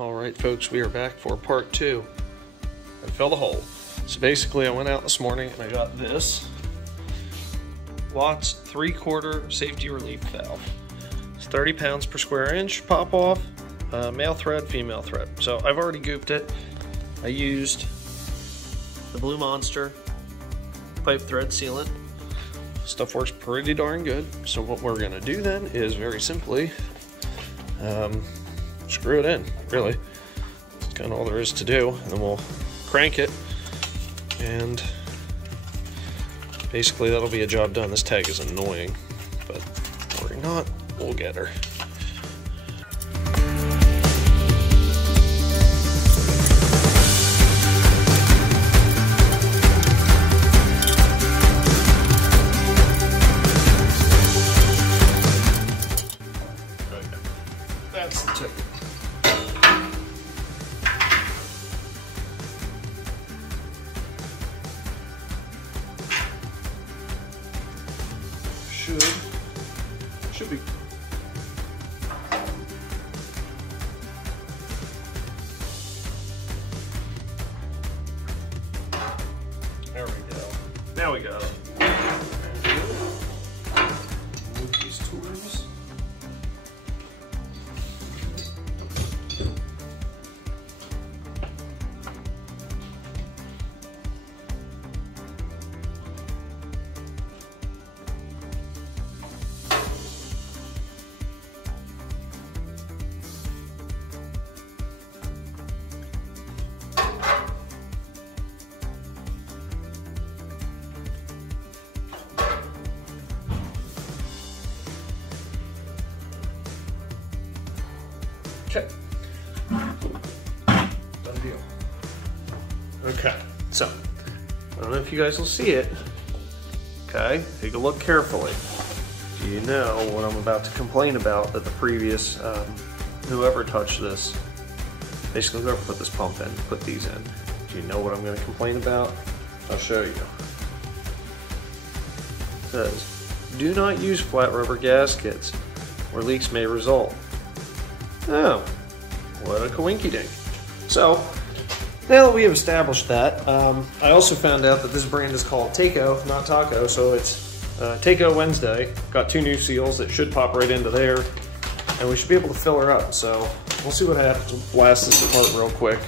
Alright folks, we are back for part 2. I filled a hole. So basically I went out this morning and I got this Watts 3/4 safety relief valve. It's 30 pounds per square inch, pop off, male thread, female thread. So I've already gooped it. I used the Blue Monster pipe thread sealant. Stuff works pretty darn good. So what we're gonna do then is very simply screw it in, really. That's kind of all there is to do. And then we'll crank it, and basically that'll be a job done. This tag is annoying, but worry not, we'll get her. That's the ticket. Should be. There we go. Now we got it. Move these tools. Okay. Done deal. Okay, so I don't know if you guys will see it. Okay, take a look carefully. Do you know what I'm about to complain about that the previous, whoever touched this, basically whoever put this pump in, put these in. Do you know what I'm going to complain about? I'll show you. It says, do not use flat rubber gaskets where leaks may result. Oh, what a coinky-dink. So, now that we have established that, I also found out that this brand is called Taco, not Taco, so it's Taco Wednesday. Got 2 new seals that should pop right into there, and we should be able to fill her up. So, we'll see what happens. We'll blast this apart real quick.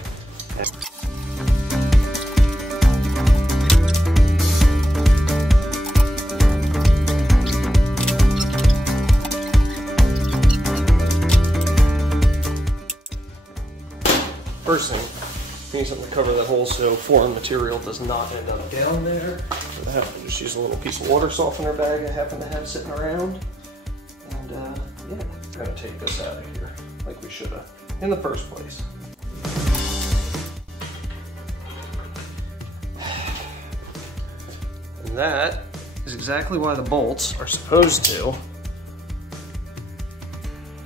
First thing, we need something to cover that hole so foreign material does not end up down there. For that, I just use a little piece of water softener bag I happen to have sitting around. And yeah, I'm gonna take this out of here like we should have in the first place. And that is exactly why the bolts are supposed to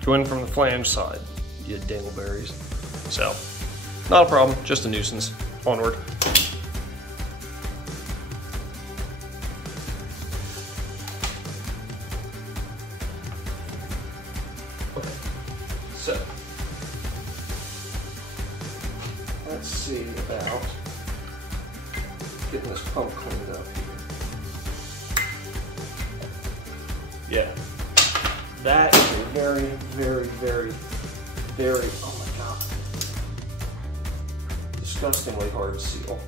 go in from the flange side, you dingleberries. So, not a problem, just a nuisance. Onward. Okay, so let's see about getting this pump cleaned up here. Yeah, that is a very, oh my god, disgustingly hard to seal.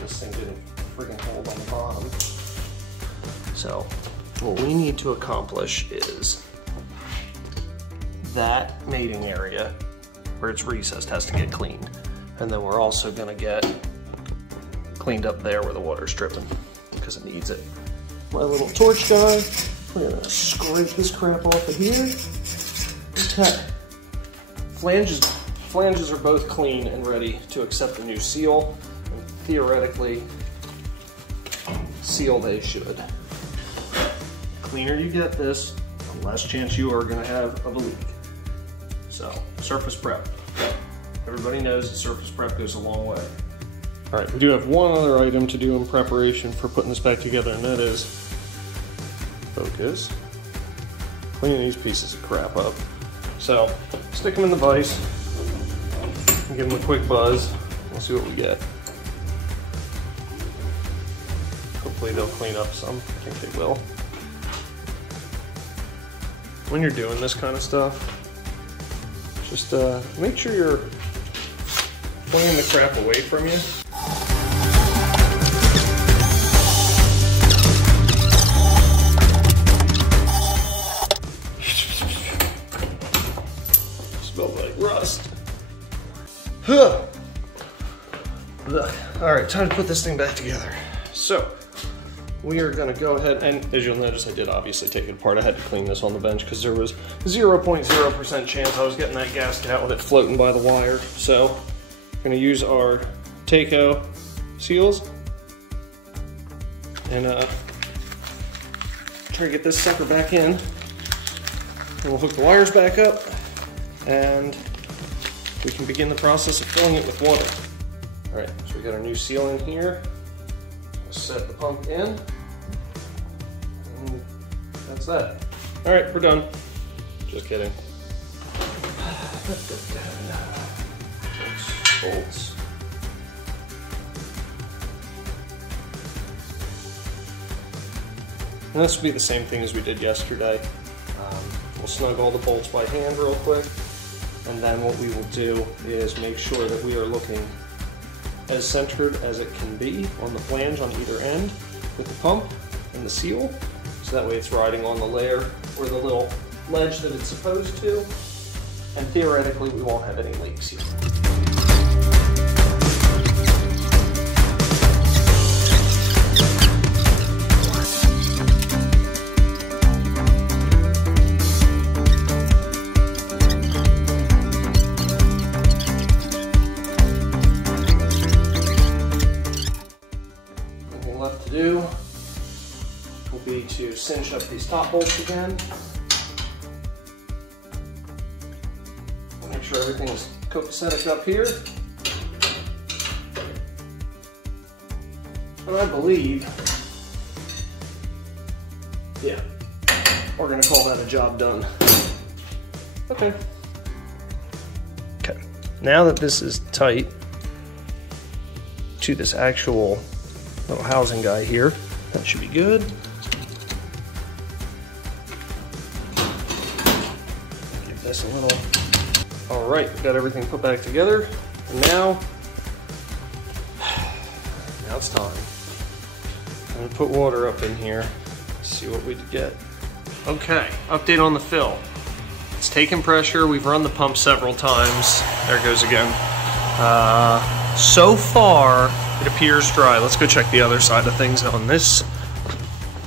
This thing didn't friggin' hold on the bottom. So what we need to accomplish is that mating area where it's recessed has to get cleaned. And then we're also gonna get cleaned up there where the water's dripping because it needs it. My little torch guy, we're gonna scrape this crap off of here. Flanges are both clean and ready to accept the new seal, and theoretically, seal they should. The cleaner you get this, the less chance you are going to have of a leak. So, surface prep. Everybody knows that surface prep goes a long way. All right, we do have one other item to do in preparation for putting this back together, and that is, focus, cleaning these pieces of crap up. So, stick them in the vise, Give them a quick buzz. We'll see what we get. Hopefully they'll clean up some. I think they will. When you're doing this kind of stuff, just make sure you're flinging the crap away from you. Smells like rust. Huh. Alright, time to put this thing back together. So, we are going to go ahead, and as you'll notice, I did obviously take it apart. I had to clean this on the bench because there was 0.0% chance I was getting that gasket out with it floating by the wire. So, I'm going to use our Taco seals and try to get this sucker back in. And we'll hook the wires back up, and we can begin the process of filling it with water. Alright, so we got our new seal in here. Set the pump in, and that's that. All right, we're done. Just kidding. Bolts. And this will be the same thing as we did yesterday. We'll snug all the bolts by hand real quick, and then what we will do is make sure that we are looking as centered as it can be on the flange on either end with the pump and the seal, so that way it's riding on the layer or the little ledge that it's supposed to, and theoretically we won't have any leaks here. Left to do will be to cinch up these top bolts again. Make sure everything is copacetic up here. And I believe, yeah, we're going to call that a job done. Okay. Okay. Now that this is tight to this actual little housing guy here, that should be good. Give this a little. All right, we've got everything put back together. And now it's time. I'm gonna put water up in here. See what we get. Okay, update on the fill. It's taking pressure. We've run the pump several times. There it goes again. So far, it appears dry. Let's go check the other side of things on this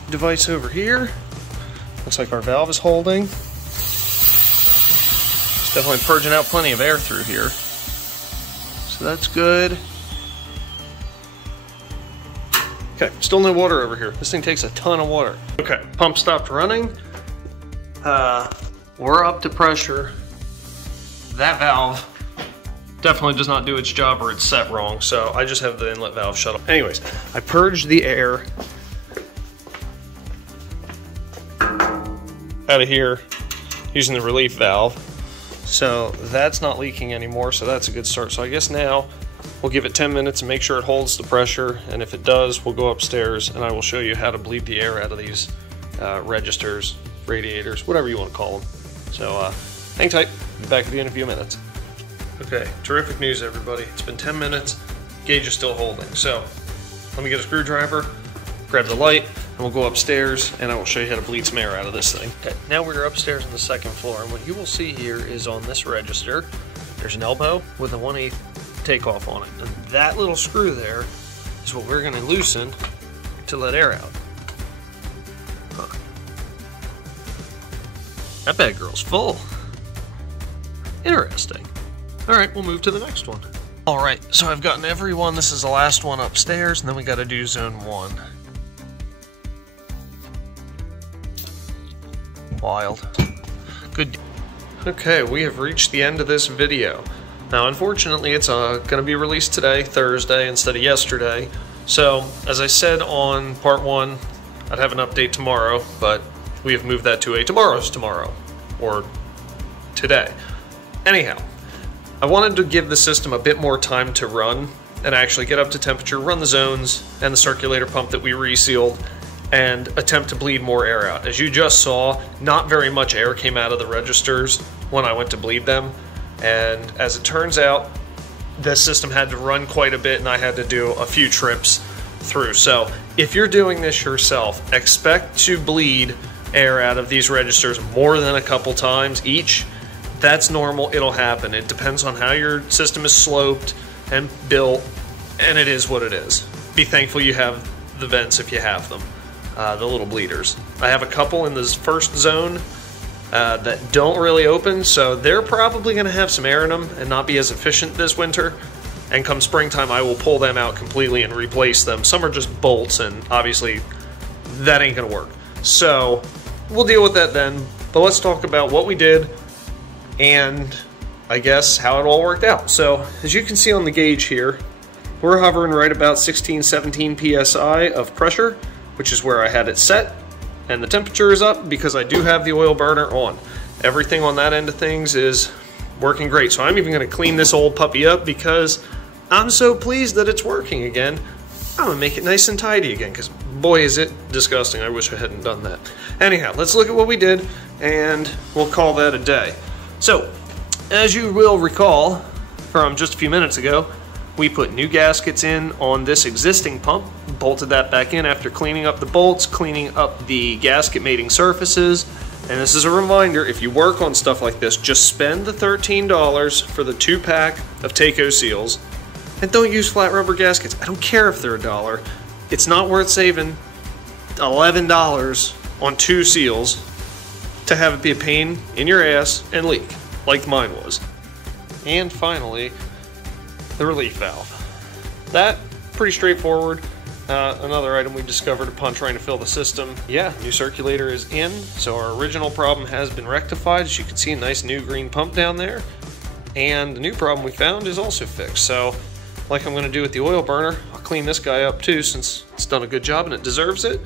device over here. Looks like our valve is holding. It's definitely purging out plenty of air through here. So that's good. Okay, still no water over here. This thing takes a ton of water. Okay, pump stopped running. We're up to pressure. That valve definitely does not do its job, or it's set wrong, so I just have the inlet valve shut off. Anyways, I purged the air out of here using the relief valve, so that's not leaking anymore, so that's a good start. So I guess now we'll give it 10 minutes and make sure it holds the pressure, and if it does, we'll go upstairs and I will show you how to bleed the air out of these registers, radiators, whatever you want to call them. So hang tight, be back with you in a few minutes. Okay, terrific news everybody. It's been 10 minutes, gauge is still holding. So, let me get a screwdriver, grab the light, and we'll go upstairs and I will show you how to bleed some air out of this thing. Okay, now we're upstairs on the second floor, and what you will see here is on this register, there's an elbow with a 1/8 takeoff on it. And that little screw there is what we're gonna loosen to let air out. Huh. That bad girl's full. Interesting. Alright, we'll move to the next one. Alright, so I've gotten every one. This is the last one upstairs, and then we gotta do zone 1. Wild. Good. Okay, we have reached the end of this video. Now, unfortunately, it's gonna be released today, Thursday, instead of yesterday. So, as I said on part 1, I'd have an update tomorrow, but we have moved that to a tomorrow's tomorrow, or today. Anyhow, I wanted to give the system a bit more time to run and actually get up to temperature, run the zones and the circulator pump that we resealed, and attempt to bleed more air out. As you just saw, not very much air came out of the registers when I went to bleed them, and as it turns out, the system had to run quite a bit and I had to do a few trips through. So if you're doing this yourself, expect to bleed air out of these registers more than a couple times each. That's normal, it'll happen. It depends on how your system is sloped and built, and it is what it is. Be thankful you have the vents if you have them, the little bleeders. I have a couple in this first zone that don't really open, so they're probably going to have some air in them and not be as efficient this winter. And come springtime, I will pull them out completely and replace them. Some are just bolts, and obviously that ain't going to work. So we'll deal with that then, but let's talk about what we did and I guess how it all worked out. So as you can see on the gauge here, we're hovering right about 16-17 psi of pressure, which is where I had it set, and the temperature is up because I do have the oil burner on. Everything on that end of things is working great. So I'm even going to clean this old puppy up because I'm so pleased that it's working again. I'm going to make it nice and tidy again because boy is it disgusting. I wish I hadn't done that. Anyhow, let's look at what we did and we'll call that a day. So as you will recall from just a few minutes ago, we put new gaskets in on this existing pump, bolted that back in after cleaning up the bolts, cleaning up the gasket mating surfaces. And this is a reminder, if you work on stuff like this, just spend the $13 for the 2-pack of Taco seals, and don't use flat rubber gaskets. I don't care if they're $1. It's not worth saving $11 on 2 seals to have it be a pain in your ass and leak, like mine was. And finally, the relief valve. That, pretty straightforward. Another item we discovered upon trying to fill the system. Yeah, new circulator is in, so our original problem has been rectified. As you can see, a nice new green pump down there. And the new problem we found is also fixed. So, like I'm going to do with the oil burner, I'll clean this guy up too since it's done a good job and it deserves it.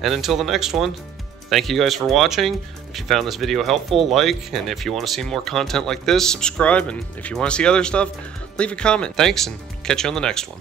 And until the next one, thank you guys for watching. If you found this video helpful, like, and if you want to see more content like this, subscribe, and if you want to see other stuff, leave a comment. Thanks, and catch you on the next one.